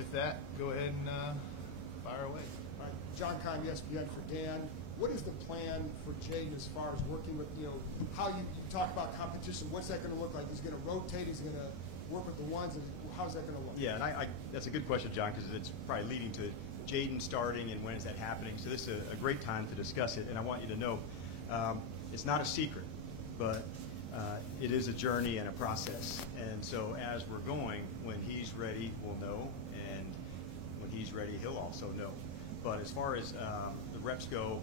with that, go ahead and fire away. All right, John Keim, ESPN for Dan. What is the plan for Jayden as far as working with, how you talk about competition? What's that going to look like? He's going to rotate. He's going to work with the ones. And how's that going to look? Yeah, and that's a good question, John, because it's probably leading to Jayden starting and when is that happening. So this is a great time to discuss it, and I want you to know it's not a secret, but it is a journey and a process. And so as we're going, when he's ready, we'll know, and when he's ready, he'll also know. But as far as the reps go,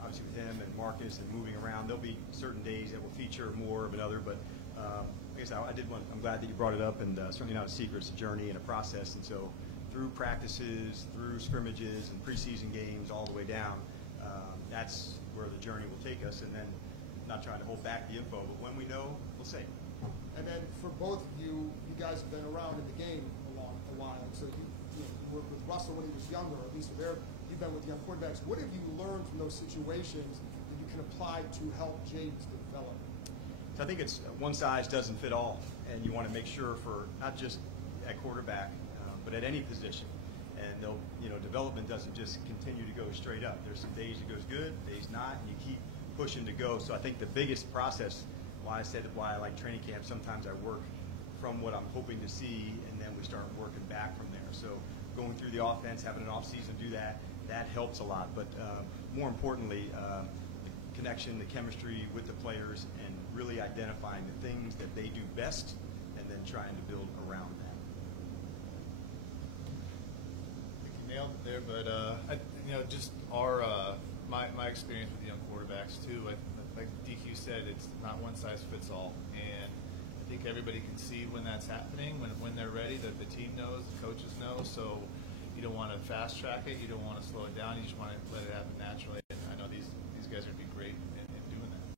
obviously with him and Marcus and moving around, there'll be certain days that will feature more of another. But I guess I'm glad that you brought it up, and certainly not a secret. It's a journey and a process. And so through practices, through scrimmages and preseason games, all the way down, that's where the journey will take us. And then not trying to hold back the info, but when we know, we'll say. And then for both of you, you guys have been around in the game a while. So you worked with Russell when he was younger, or at least you've been with young quarterbacks. What have you learned from those situations that you can apply to help Jayden develop? So I think it's one size doesn't fit all, and you want to make sure for not just at quarterback, but at any position. And development doesn't just continue to go straight up. There's some days it goes good, days not, and you keep pushing to go. So I think the biggest process, why I like training camp, sometimes I work from what I'm hoping to see, and then we start working back from there. So going through the offense, having an off season, do that helps a lot. But more importantly, the connection, the chemistry with the players, and really identifying the things that they do best, and then trying to build around that. I think you nailed it there, but just my experience with young quarterbacks too. Like DQ said, it's not one size fits all, and I think everybody can see when that's happening, when they're ready. That the team knows, the coaches know. So you don't want to fast track it, you don't want to slow it down. You just want to let it happen naturally. And I know these guys are going to be great in doing that.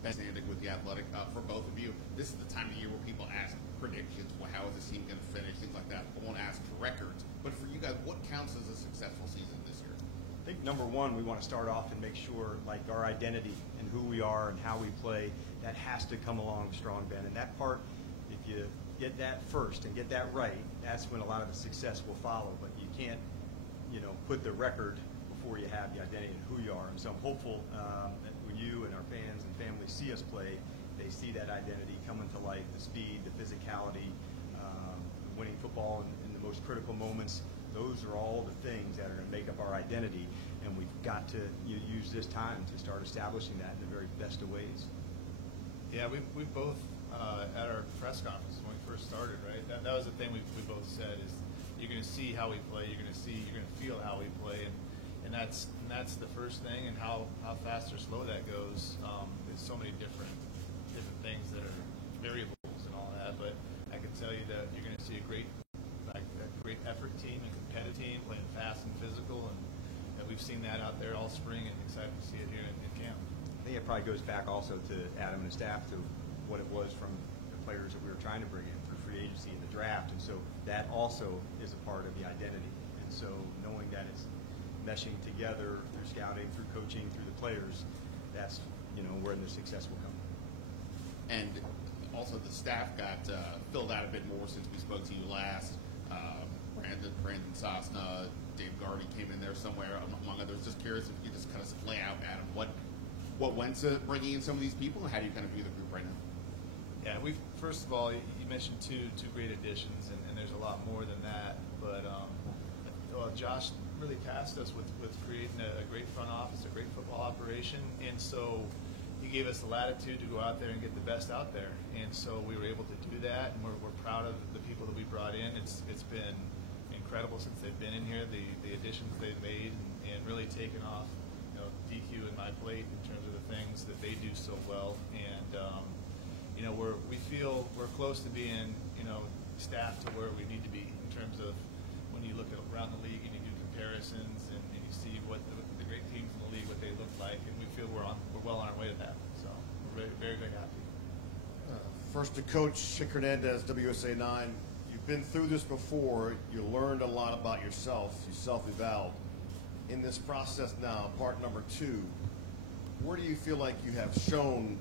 Fascinating with the Athletic for both of you. This is the time of year where people ask predictions. Well, how is this team going to finish? Things like that. I won't ask for records, but for you guys, what counts as a successful season this year? I think number one, we want to start off and make sure like our identity and who we are and how we play, that has to come along strong, Ben. And that part, if you get that first and get that right, that's when a lot of the success will follow. But you can't, put the record before you have the identity and who you are. And so I'm hopeful that when you and our fans and families see us play, they see that identity coming to life, the speed, the physicality, winning football in the most critical moments. Those are all the things that are going to make up our identity, and we've got to use this time to start establishing that in the very best of ways. Yeah, we both at our press conference when we first started, right? That was the thing we both said is you're going to see how we play, you're going to feel how we play, and that's the first thing. And how fast or slow that goes, there's so many different things that are variables and all that. But I can tell you that you're going to see a great effort team and competitive team playing fast and physical, and we've seen that out there all spring, and excited to see it here in camp. I think it probably goes back also to Adam and his staff, to what it was from the players that we were trying to bring in through free agency and the draft, and so that also is a part of the identity. And so knowing that it's meshing together through scouting, through coaching, through the players, that's where the success will come. And also the staff got filled out a bit more since we spoke to you last. Brandon Sosna, Dave Garvey came in there somewhere, among others. Just curious if you could just kind of lay out, Adam, what went to bringing in some of these people, and how do you kind of view the group right now? Yeah, first of all, you mentioned two great additions, and there's a lot more than that. But Josh really tasked us with creating a great front office, a great football operation, and so he gave us the latitude to go out there and get the best out there. And so we were able to do that, and we're proud of the people that we brought in. It's been incredible since they've been in here, the additions they've made, and really taken off DQ and my plate in terms of the things that they do so well. And we feel we're close to being staffed to where we need to be in terms of when you look around the league and you do comparisons and you see what the great teams in the league, what they look like, and we feel we're well on our way to that. So we're very, very, very happy. First to coach Chick Hernandez, WSA 9. You've been through this before. You learned a lot about yourself. You self-evaluated. In this process now, part number 2, where do you feel like you have shown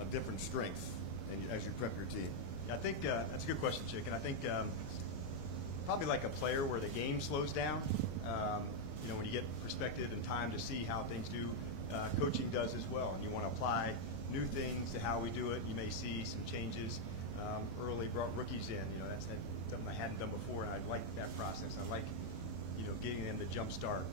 a different strength as you prep your team? I think that's a good question, Chick. And I think probably like a player where the game slows down. When you get perspective and time to see how things do, coaching does as well. And you want to apply new things to how we do it. You may see some changes early, brought rookies in. That's something I hadn't done before, and I like that process. I like, getting them the jump start.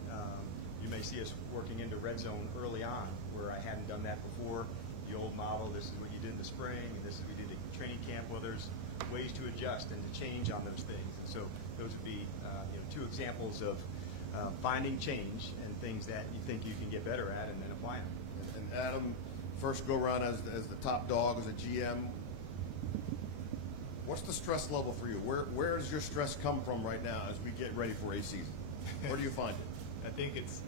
You may see us working into red zone early on, where I hadn't done that before. The old model, this is what you did in the spring, and this is what we did at training camp. Well, there's ways to adjust and to change on those things. And so those would be two examples of finding change and things that you think you can get better at and then applying them. And Adam, first go around as the top dog, as a GM. What's the stress level for you? Where does your stress come from right now as we get ready for a season? Where do you find it? I think it's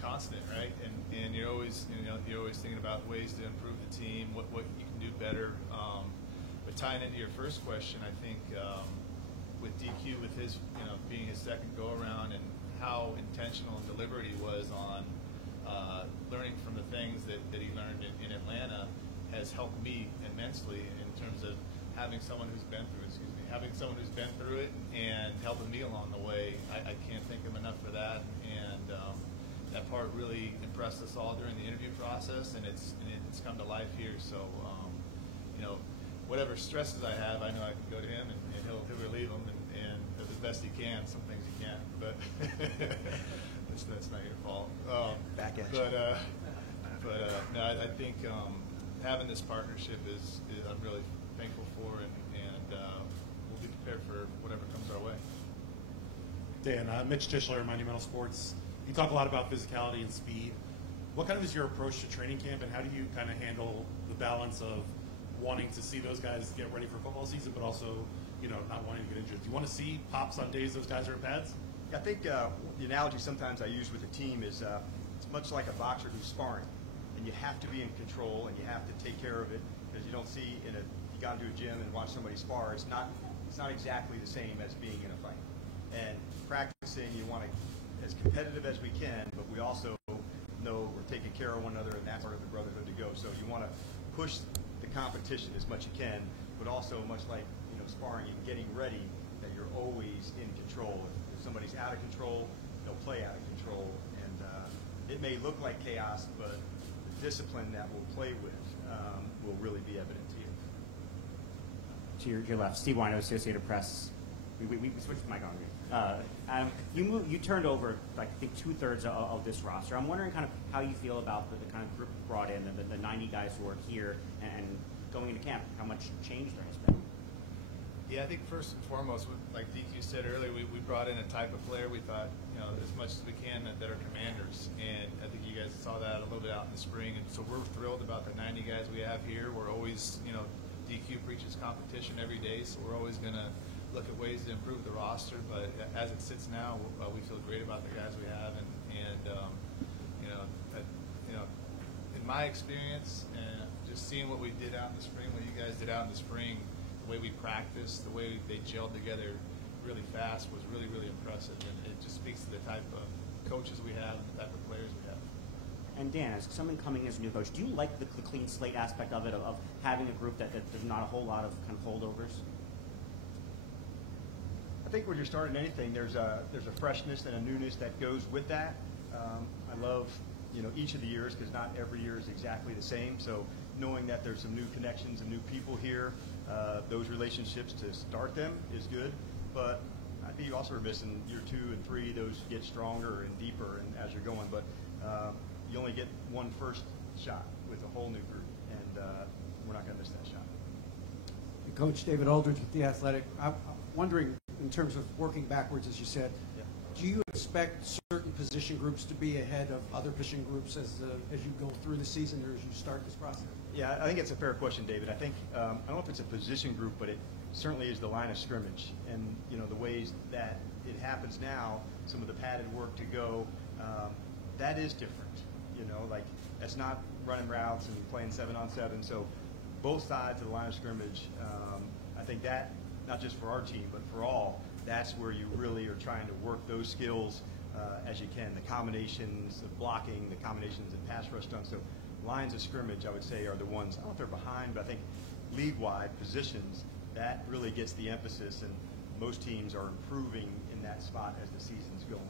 constant, right? And you're always thinking about ways to improve the team, what you can do better. But tying into your first question, I think with DQ, with his being his second go around, and how intentional and deliberate he was on learning from the things that he learned in Atlanta has helped me immensely in terms of having someone who's been through it and helping me along the way. I can't thank him enough for that, and that part really impressed us all during the interview process, and it's come to life here. So whatever stresses I have, I know I can go to him and he'll relieve them and as best he can. Some things he can't, but that's not your fault. Back at but, you. No, I think having this partnership is I'm really thankful for, and we'll be prepared for whatever comes our way. Dan, Mitch Tischler, Monumental Sports. You talk a lot about physicality and speed. What kind of is your approach to training camp, and how do you kind of handle the balance of wanting to see those guys get ready for football season, but also, not wanting to get injured? Do you want to see pops on days those guys are in pads? I think the analogy sometimes I use with the team is it's much like a boxer who's sparring, and you have to be in control and you have to take care of it, because you don't see you got to do a gym and watch somebody spar. It's not exactly the same as being in a fight. And practicing, you want to as competitive as we can, but we also know we're taking care of one another, and that's part of the brotherhood to go. So you want to push the competition as much as you can, but also much like sparring and getting ready, that you're always in control. If somebody's out of control, they'll play out of control, and it may look like chaos, but the discipline that we'll play with will really be evident to you. To your left, Steve Wino, Associated Press. We switched the mic on. You turned over, I think, 2/3 of this roster. I'm wondering kind of how you feel about the kind of group you brought in, the 90 guys who are here, and going into camp, how much change there has been. Yeah, I think first and foremost, like DQ said earlier, we brought in a type of player we thought, as much as we can that are commanders. And I think you guys saw that a little bit out in the spring. And so we're thrilled about the 90 guys we have here. We're always, DQ preaches competition every day, so we're always going to look at ways to improve the roster. But as it sits now, we feel great about the guys we have. And in my experience, and just seeing what we did out in the spring, what you guys did out in the spring, the way we practiced, the way they gelled together really fast was really, really impressive. And it just speaks to the type of coaches we have and the type of players we have. And Dan, as someone coming as a new coach, do you like the clean slate aspect of it, of having a group that there's not a whole lot of kind of holdovers? I think when you're starting anything, there's a freshness and a newness that goes with that. I love each of the years, because not every year is exactly the same. So knowing that there's some new connections and new people here, those relationships to start them is good. But I think you also are missing year 2 and 3; those get stronger and deeper and as you're going. But you only get one first shot with a whole new group, and we're not going to miss that shot. Coach David Aldridge with The Athletic. I'm wondering, in terms of working backwards, as you said, do you expect certain position groups to be ahead of other position groups as you go through the season or as you start this process? Yeah, I think it's a fair question, David. I think I don't know if it's a position group, but it certainly is the line of scrimmage, and the ways that it happens now. Some of the padded work to go, that is different. Like that's not running routes and playing 7-on-7. So both sides of the line of scrimmage, I think that not just for our team but for all, that's where you really are trying to work those skills as you can. The combinations of blocking, the combinations of pass rush done. So lines of scrimmage, I would say, are the ones, I don't know if they're behind, but I think league-wide positions that really gets the emphasis, and most teams are improving in that spot as the season's going.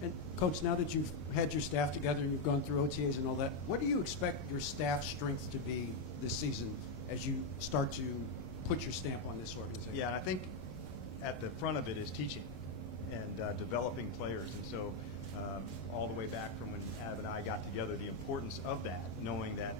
And Coach, now that you've had your staff together and you've gone through OTAs and all that, what do you expect your staff strength to be this season as you start to put your stamp on this organization? Yeah, and I think at the front of it is teaching and developing players. And so all the way back from when Adam and I got together, the importance of that, knowing that,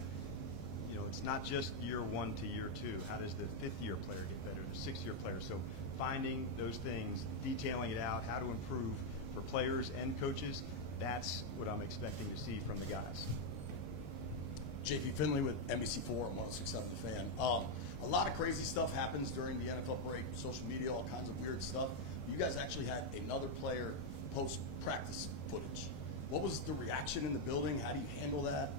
you know, it's not just year 1 to year 2. How does the 5th-year player get better, the 6th-year player? So finding those things, detailing it out, how to improve for players and coaches, that's what I'm expecting to see from the guys. JP Finley with NBC4 and 106.7 The Fan. A lot of crazy stuff happens during the NFL break, social media, all kinds of weird stuff. You guys actually had another player post practice footage. What was the reaction in the building? How do you handle that?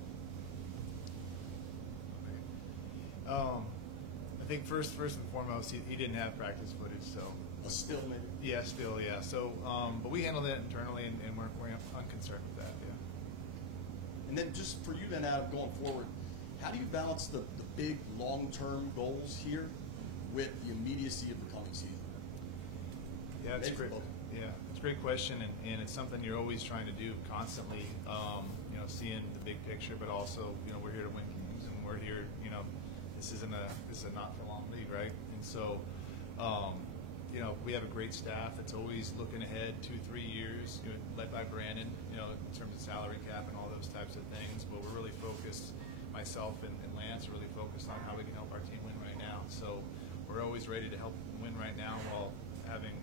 I think first and foremost, he didn't have practice footage, so. A still maybe? Yeah, still, yeah. So, but we handled it internally, and we're unconcerned with that, yeah. And then just for you then, Adam, going forward, how do you balance the big long-term goals here with the immediacy of the coming season? Yeah, it's Maybe great. both. Yeah, it's a great question, and it's something you're always trying to do constantly. You know, seeing the big picture, but also, you know, we're here to win games, and we're here. You know, this is a not for long league, right? And so, you know, we have a great staff that's always looking ahead 2-3 years, you know, led by Brandon. You know, in terms of salary cap and all those types of things. But we're really focused. Myself and Lance are really focused on how we can help our team win right now. So we're always ready to help win right now while having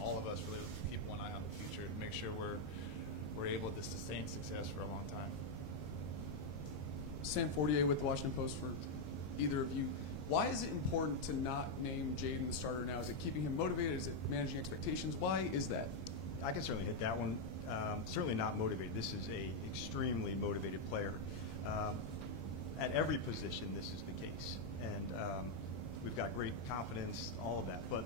all of us really keep one eye on the future to make sure we're able to sustain success for a long time. Sam Fortier with the Washington Post for either of you. Why is it important to not name Jaden the starter now? Is it keeping him motivated? Is it managing expectations? Why is that? I can certainly hit that one. Certainly not motivated. This is a extremely motivated player. At every position, this is the case. And we've got great confidence, all of that. But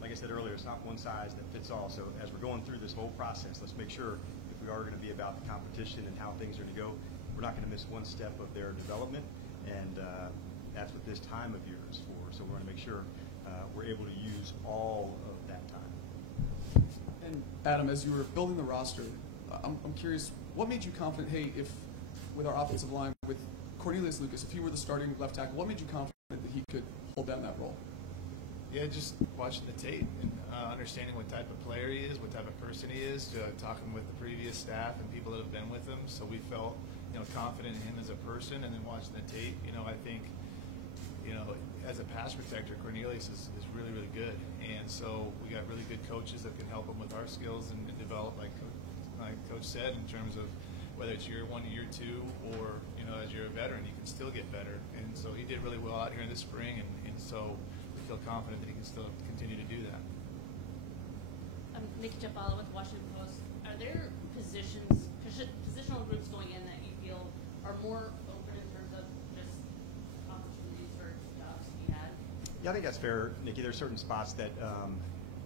like I said earlier, it's not one size that fits all. So as we're going through this whole process, let's make sure if we are going to be about the competition and how things are going to go, we're not going to miss one step of their development. And that's what this time of year is for. So we're going to make sure we're able to use all of that time. And Adam, as you were building the roster, I'm curious, what made you confident, hey, if with our offensive line, with Cornelius Lucas, if he were the starting left tackle, what made you confident that he could hold down that role? Yeah, just watching the tape and understanding what type of player he is, what type of person he is, talking with the previous staff and people that have been with him. So we felt, you know, confident in him as a person, and then watching the tape, you know, I think, you know, as a pass protector, Cornelius is really, really good. And so we got really good coaches that can help him with our skills and develop, like Coach said, in terms of whether it's year 1 to year 2 or, you know, as you're a veteran, you can still get better. And so he did really well out here in the spring, and so we feel confident that he can still continue to do that. I'm Nikki Chapala with the Washington Post. Are there positional groups going in that you feel are more open in terms of just opportunities for jobs to be had? Yeah, I think that's fair, Nikki. There's certain spots that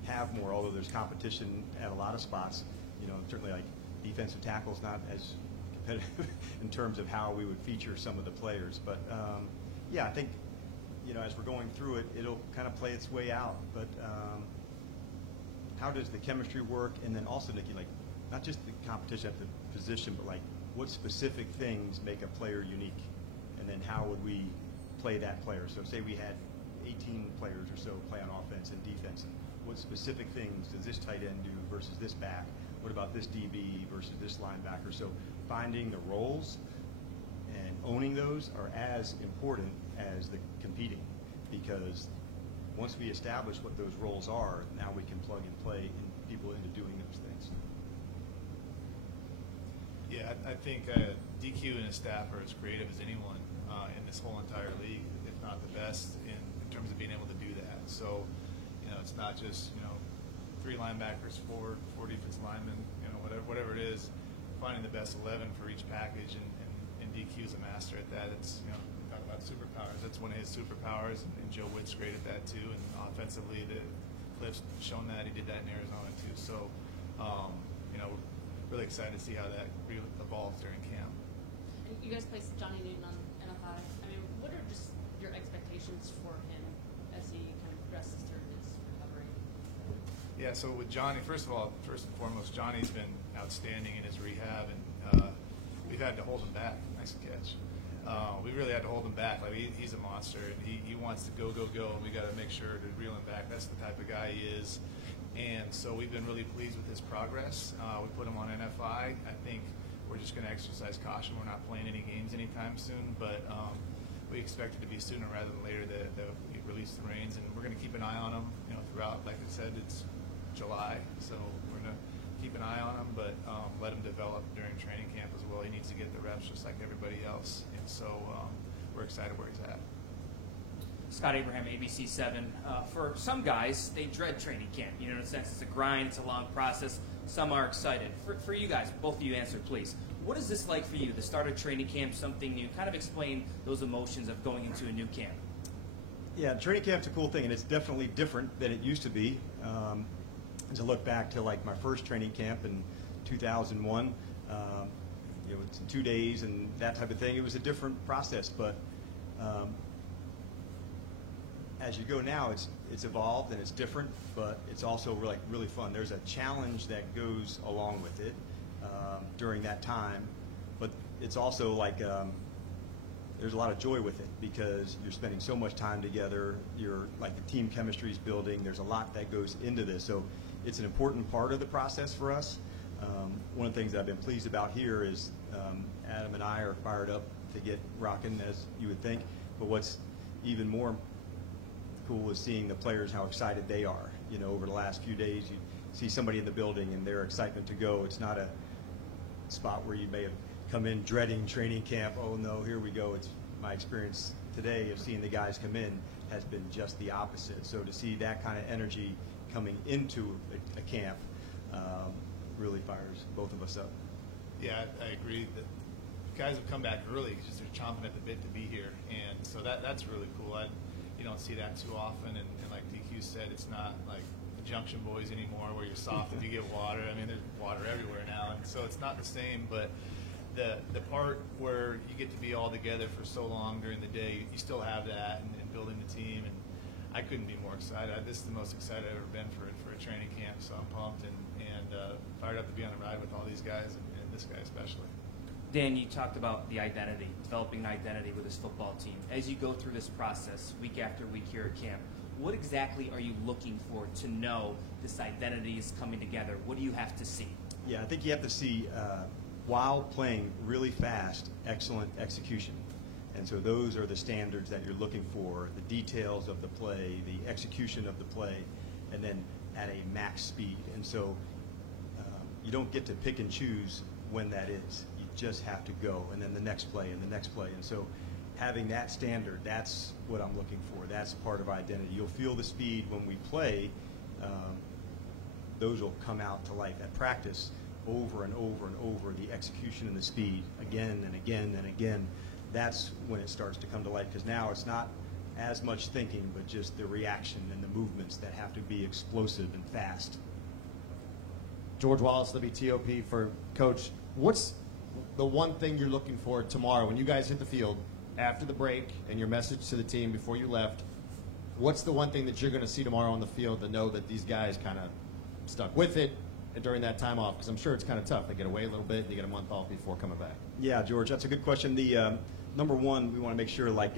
have more, although there's competition at a lot of spots. You know, certainly like defensive tackle is not as competitive in terms of how we would feature some of the players. But, yeah, I think, you know, as we're going through it, it'll kind of play its way out. But how does the chemistry work? And then also, Nikki, like, not just the competition at the position, but, like, what specific things make a player unique? And then how would we play that player? So say we had 18 players or so play on offense and defense. What specific things does this tight end do versus this back? What about this DB versus this linebacker? So finding the roles and owning those are as important as the competing, because once we establish what those roles are, now we can plug and play people into doing those things. Yeah, I think DQ and his staff are as creative as anyone in this whole entire league, if not the best, in terms of being able to do that. So, you know, it's not just, you know, 3 linebackers, 4 defensive linemen, you know, whatever it is, finding the best 11 for each package, and DQ's a master at that. It's, you know, we talk about superpowers. That's one of his superpowers, and Joe Witt's great at that too. And offensively, Cliff's shown that. He did that in Arizona too. So, you know, really excited to see how that evolves during camp. And you guys placed Johnny Newton on NFI. I mean, what are just your expectations for him as he kind of progress through his recovery? Yeah, so with Johnny, first and foremost, Johnny's been outstanding in his rehab, and we've had to hold him back. Nice catch. We really had to hold him back. Like he's a monster, and he wants to go, and we got to make sure to reel him back. That's the type of guy he is, and so we've been really pleased with his progress. We put him on NFI. I think we're just going to exercise caution. We're not playing any games anytime soon, but we expect it to be sooner rather than later that we release the reins, and we're going to keep an eye on him. Throughout. Like I said, it's July, so we're going to keep an eye on him, but let him develop during training camp as well. He needs to get the reps just like everybody else, and so we're excited where he's at. Scott Abraham, ABC7. For some guys, they dread training camp. In a sense, it's a grind, it's a long process. Some are excited. For you guys, both of you answer, please. What is this like for you, the start of training camp, something new? Kind of explain those emotions of going into a new camp. Yeah, training camp's a cool thing, and it's definitely different than it used to be. To look back to like my first training camp in 2001, it's 2 days and that type of thing. It was a different process, but as you go now, it's evolved and it's different, but it's also really fun. There's a challenge that goes along with it during that time, but it's also like there's a lot of joy with it because you're spending so much time together. You're like the team chemistry is building. There's a lot that goes into this, so it's an important part of the process for us. One of the things that I've been pleased about here is Adam and I are fired up to get rocking, as you would think. But what's even more cool is seeing the players, how excited they are. Over the last few days, you see somebody in the building and their excitement to go. It's not a spot where you may have come in dreading training camp. Oh no, here we go. It's my experience today of seeing the guys come in has been just the opposite. So to see that kind of energy coming into a camp really fires both of us up. Yeah, I agree that guys have come back early because they're chomping at the bit to be here, and so that's really cool. You don't see that too often, and like DQ said, it's not like the Junction Boys anymore where you're soft if you get water. I mean, there's water everywhere now, and so it's not the same, but the part where you get to be all together for so long during the day, you still have that, and building the team, and I couldn't be more excited. This is the most excited I've ever been for a training camp, so I'm pumped and fired up to be on the ride with all these guys, and this guy especially. Dan, you talked about the identity, developing an identity with this football team. As you go through this process, week after week here at camp, what exactly are you looking for to know this identity is coming together? What do you have to see? Yeah, I think you have to see, while playing really fast, excellent execution. And so those are the standards that you're looking for, the details of the play, the execution of the play, and then at a max speed. And so you don't get to pick and choose when that is. You just have to go, and then the next play and the next play. And so having that standard, that's what I'm looking for. That's part of identity. You'll feel the speed when we play. Those will come out to life at practice over and over and over, the execution and the speed again and again and again. That's when it starts to come to life, because now it's not as much thinking, but just the reaction and the movements that have to be explosive and fast. George Wallace, WTOP for Coach. What's the one thing you're looking for tomorrow when you guys hit the field after the break and your message to the team before you left? What's the one thing that you're going to see tomorrow on the field to know that these guys kind of stuck with it during that time off? Because I'm sure it's kind of tough. They get away a little bit, they get a month off before coming back. Yeah, George, that's a good question. The number one, we want to make sure, like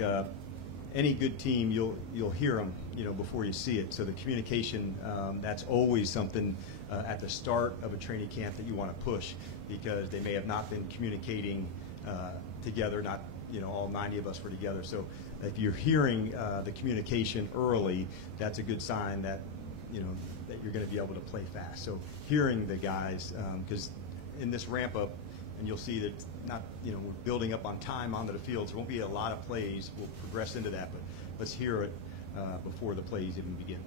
any good team, you'll hear them, before you see it. So the communication, that's always something at the start of a training camp that you want to push, because they may have not been communicating together. Not, all 90 of us were together. So if you're hearing the communication early, that's a good sign that that you're going to be able to play fast. So hearing the guys, because in this ramp up, and you'll see that we're building up on time onto the field, so there won't be a lot of plays. We'll progress into that, but let's hear it before the plays even begin.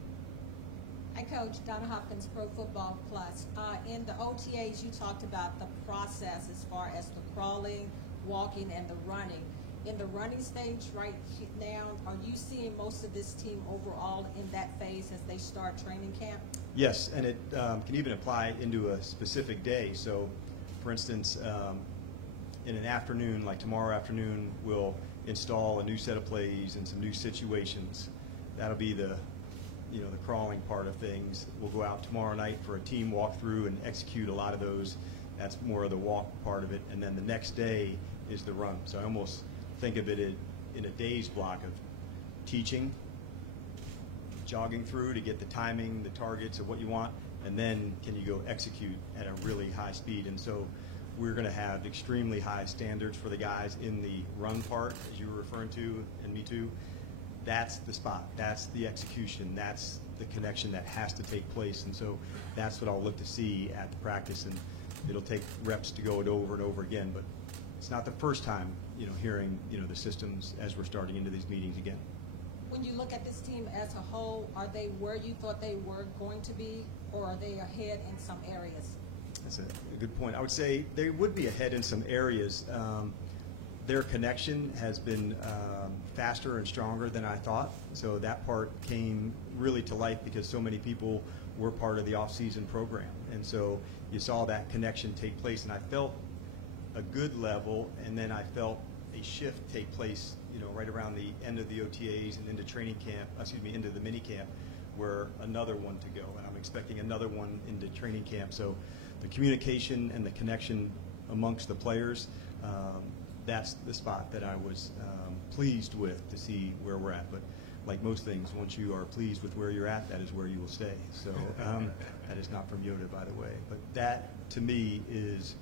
Hi, Coach. Donna Hopkins, Pro Football Plus. In the OTAs, you talked about the process as far as the crawling, walking, and the running. In the running stage right now, are you seeing most of this team overall in that phase as they start training camp? Yes, and it can even apply into a specific day. So, for instance, in an afternoon, like tomorrow afternoon, we'll install a new set of plays and some new situations. That'll be the the crawling part of things. We'll go out tomorrow night for a team walkthrough and execute a lot of those. That's more of the walk part of it. And then the next day is the run. So I almost think of it in a day's block of teaching, jogging through to get the timing, the targets of what you want, and then can you go execute at a really high speed. And so we're going to have extremely high standards for the guys in the run part, as you were referring to, and me too. That's the spot. That's the execution. That's the connection that has to take place. And so that's what I'll look to see at the practice. And it'll take reps to go it over and over again. But it's not the first time, hearing, the systems as we're starting into these meetings again. When you look at this team as a whole, are they where you thought they were going to be, or are they ahead in some areas? That's a good point. I would say they would be ahead in some areas. Their connection has been faster and stronger than I thought. So that part came really to life because so many people were part of the off-season program. And so you saw that connection take place, and I felt a good level, and then I felt a shift take place, right around the end of the OTAs and into training camp, into the mini camp, where another one to go. And I'm expecting another one into training camp. So the communication and the connection amongst the players, that's the spot that I was pleased with to see where we're at. But like most things, once you are pleased with where you're at, that is where you will stay. So that is not from Yoda, by the way. But that, to me, is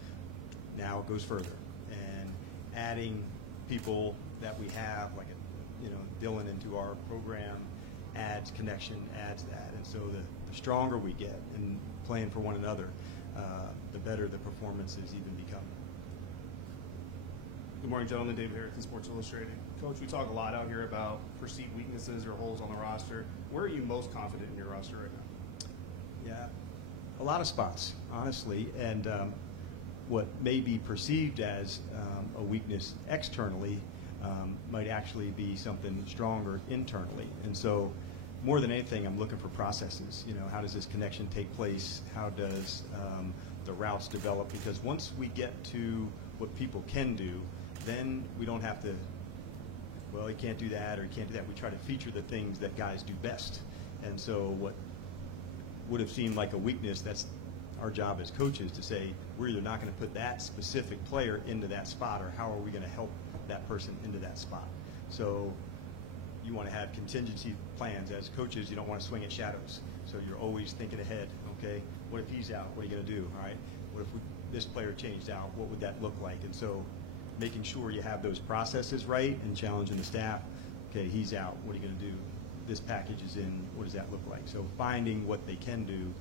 now it goes further. And adding people that we have, like Dylan, into our program adds connection, adds that. And so the stronger we get in playing for one another, the better the performances even become. Good morning, gentlemen. David Harrington, Sports Illustrated. Coach, we talk a lot out here about perceived weaknesses or holes on the roster. Where are you most confident in your roster right now? Yeah, a lot of spots, honestly. And what may be perceived as a weakness externally might actually be something stronger internally. And so more than anything, I'm looking for processes. How does this connection take place? How does the routes develop? Because once we get to what people can do, then we don't have to, well, you can't do that or you can't do that. We try to feature the things that guys do best. And so what would have seemed like a weakness, that's our job as coaches to say, we're either not going to put that specific player into that spot, or how are we going to help that person into that spot. So you want to have contingency plans. As coaches, you don't want to swing at shadows. So you're always thinking ahead. Okay, what if he's out? What are you going to do? All right, what if this player changed out? What would that look like? And so making sure you have those processes right and challenging the staff. Okay, he's out. What are you going to do? This package is in. What does that look like? So finding what they can do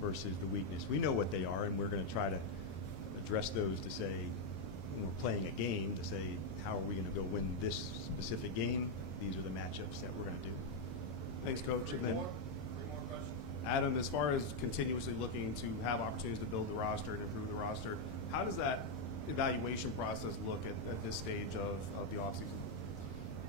versus the weakness. We know what they are, and we're going to try to address those to say, when we're playing a game, to say, how are we going to go win this specific game? These are the matchups that we're going to do. Thanks, Coach. Three more questions. Adam, as far as continuously looking to have opportunities to build the roster and improve the roster, how does that evaluation process look at this stage of the offseason?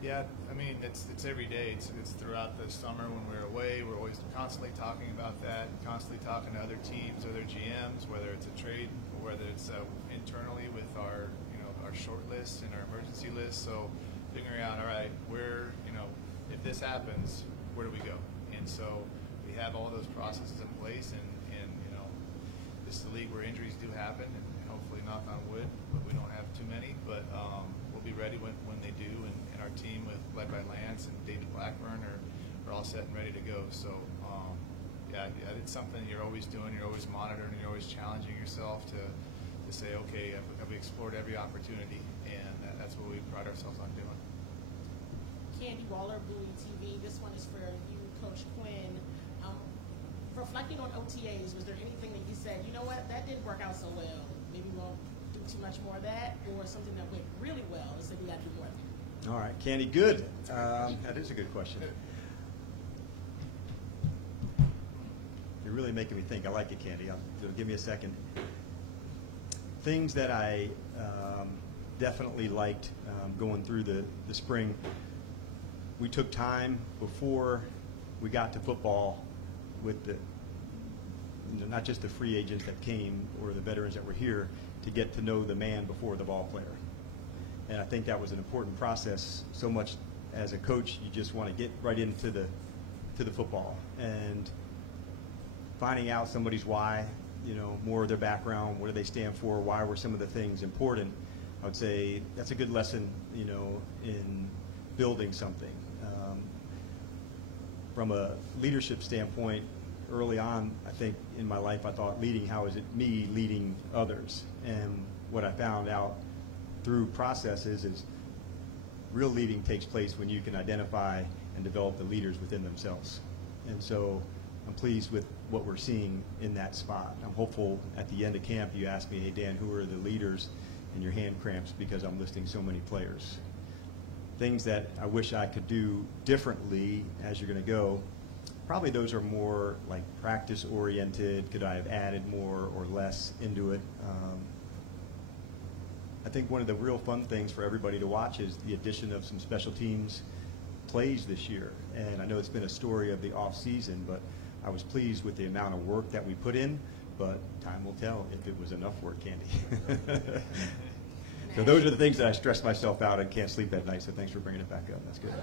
Yeah, I mean, it's every day. It's throughout the summer when we're away. We're always constantly talking about that, constantly talking to other teams, other GMs, whether it's a trade or whether it's internally with our short list and our emergency list. So figuring out, all right, where, if this happens, where do we go? And so we have all those processes in place, and this is a league where injuries do happen, and hopefully, knock on wood, but we don't have too many. But we'll be ready when they do, and our team, led by Lance and David Blackburn, are all set and ready to go. So yeah, it's something you're always doing. You're always monitoring. You're always challenging yourself to say, okay, have we explored every opportunity? And that's what we pride ourselves on doing. Candy Waller, Bowie TV. This one is for you, Coach Quinn. Reflecting on OTAs, was there anything that you said, you know what, that didn't work out so well, maybe we won't do too much more of that, or something that went really well and said we got to do more of it? All right, Candy, good. That is a good question. You're really making me think. I like it, Candy. Give me a second. Things that I definitely liked going through the spring. We took time before we got to football with the not just the free agents that came or the veterans that were here, to get to know the man before the ball player. And I think that was an important process. So much as a coach, you just want to get right into the to the football and finding out somebody's why, more of their background, what do they stand for, why were some of the things important. I would say that's a good lesson, in building something. From a leadership standpoint, early on, I think in my life, I thought leading, how is it me leading others? And what I found out through processes is real leading takes place when you can identify and develop the leaders within themselves. And so I'm pleased with what we're seeing in that spot. I'm hopeful at the end of camp you ask me, hey, Dan, who are the leaders? And your hand cramps because I'm listing so many players. Things that I wish I could do differently as you're going to go, probably those are more like practice oriented. Could I have added more or less into it? I think one of the real fun things for everybody to watch is the addition of some special teams plays this year. And I know it's been a story of the off season, but I was pleased with the amount of work that we put in, but time will tell if it was enough work, Candy. So those are the things that I stress myself out and can't sleep at night, so thanks for bringing it back up. That's good.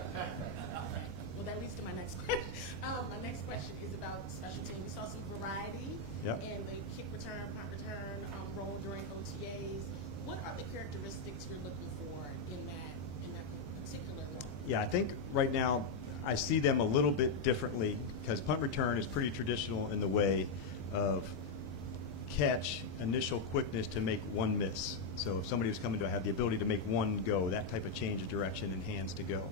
Well, that leads to my next question. My next question is about special teams. We saw some variety in the kick return, punt return role during OTAs. What are the characteristics you're looking for in that particular role? Yeah, I think right now I see them a little bit differently because punt return is pretty traditional in the way of catch, initial quickness to make one miss. So if somebody was coming to have the ability to make one go, that type of change of direction and hands to go.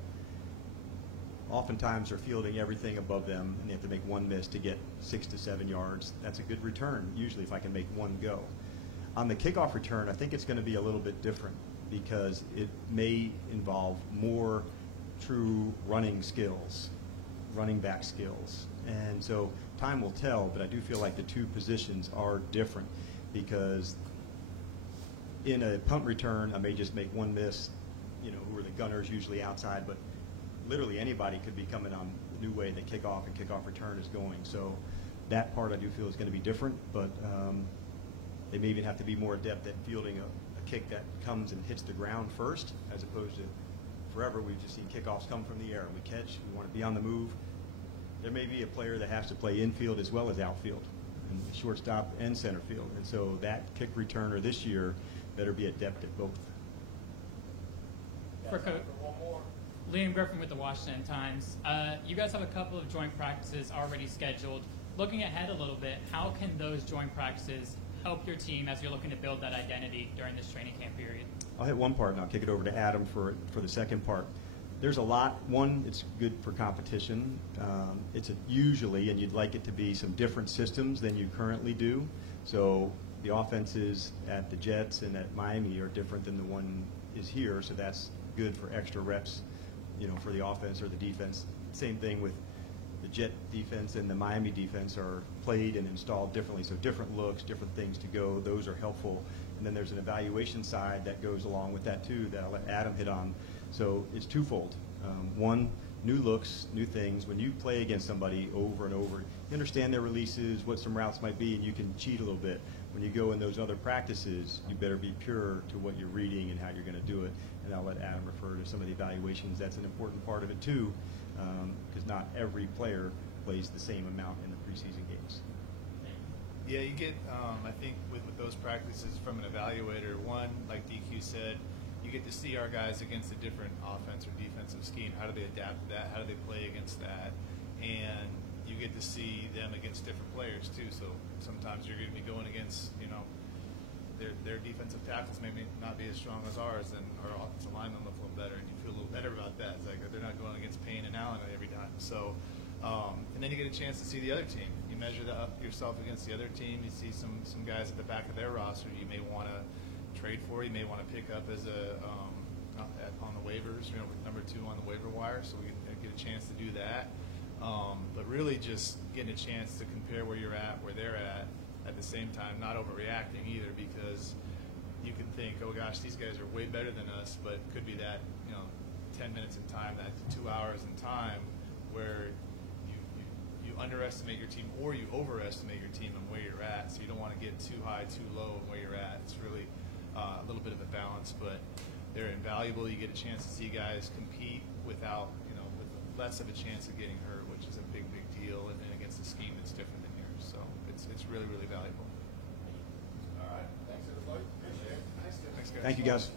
Oftentimes they're fielding everything above them and they have to make one miss to get 6 to 7 yards. That's a good return, usually, if I can make one go. On the kickoff return, I think it's going to be a little bit different because it may involve more true running skills, running back skills. And so time will tell, but I do feel like the two positions are different because in a punt return, I may just make one miss, who are the gunners usually outside, but literally anybody could be coming on the new way the kickoff and kickoff return is going. So that part I do feel is going to be different, but they may even have to be more adept at fielding a kick that comes and hits the ground first, as opposed to forever we've just seen kickoffs come from the air. We catch, we want to be on the move. There may be a player that has to play infield as well as outfield, and shortstop and center field. And so that kick returner this year better be adept at both. For Coach, Liam Griffin with the Washington Times. You guys have a couple of joint practices already scheduled. Looking ahead a little bit, how can those joint practices help your team as you're looking to build that identity during this training camp period? I'll hit one part and I'll kick it over to Adam for the second part. There's a lot. One, it's good for competition. It's usually, and you'd like it to be, some different systems than you currently do. So the offenses at the Jets and at Miami are different than the one is here, so that's good for extra reps, for the offense or the defense. Same thing with the Jet defense and the Miami defense are played and installed differently, so different looks, different things to go. Those are helpful. And then there's an evaluation side that goes along with that too that I'll let Adam hit on. So it's twofold. One, new looks, new things. When you play against somebody over and over, you understand their releases, what some routes might be, and you can cheat a little bit. When you go in those other practices, you better be pure to what you're reading and how you're going to do it. And I'll let Adam refer to some of the evaluations. That's an important part of it too, because not every player plays the same amount in the preseason games. Yeah, you get, I think, with those practices from an evaluator, one, like DQ said, you get to see our guys against a different offense or defensive scheme. How do they adapt to that? How do they play against that? And you get to see them against different players, too. So sometimes you're going to be going against, their defensive tackles may not be as strong as ours, and our offensive linemen look a little better, and you feel a little better about that. It's like they're not going against Payne and Allen every time. So, and then you get a chance to see the other team. You measure yourself against the other team. You see some guys at the back of their roster you may want to trade for. You may want to pick up as on the waivers, with number 2 on the waiver wire. So we get a chance to do that. But really just getting a chance to compare where you're at, where they're at the same time, not overreacting either, because you can think, oh gosh, these guys are way better than us, but it could be that 10 minutes in time, that 2 hours in time, where you underestimate your team or you overestimate your team and where you're at. So you don't want to get too high, too low in where you're at. It's really a little bit of a balance, but they're invaluable. You get a chance to see guys compete without, with less of a chance of getting hurt, which is a big deal, and against a scheme that's different than yours. So it's really valuable. All right. Thanks, everybody. Appreciate it. Thanks, guys. Thank you, guys.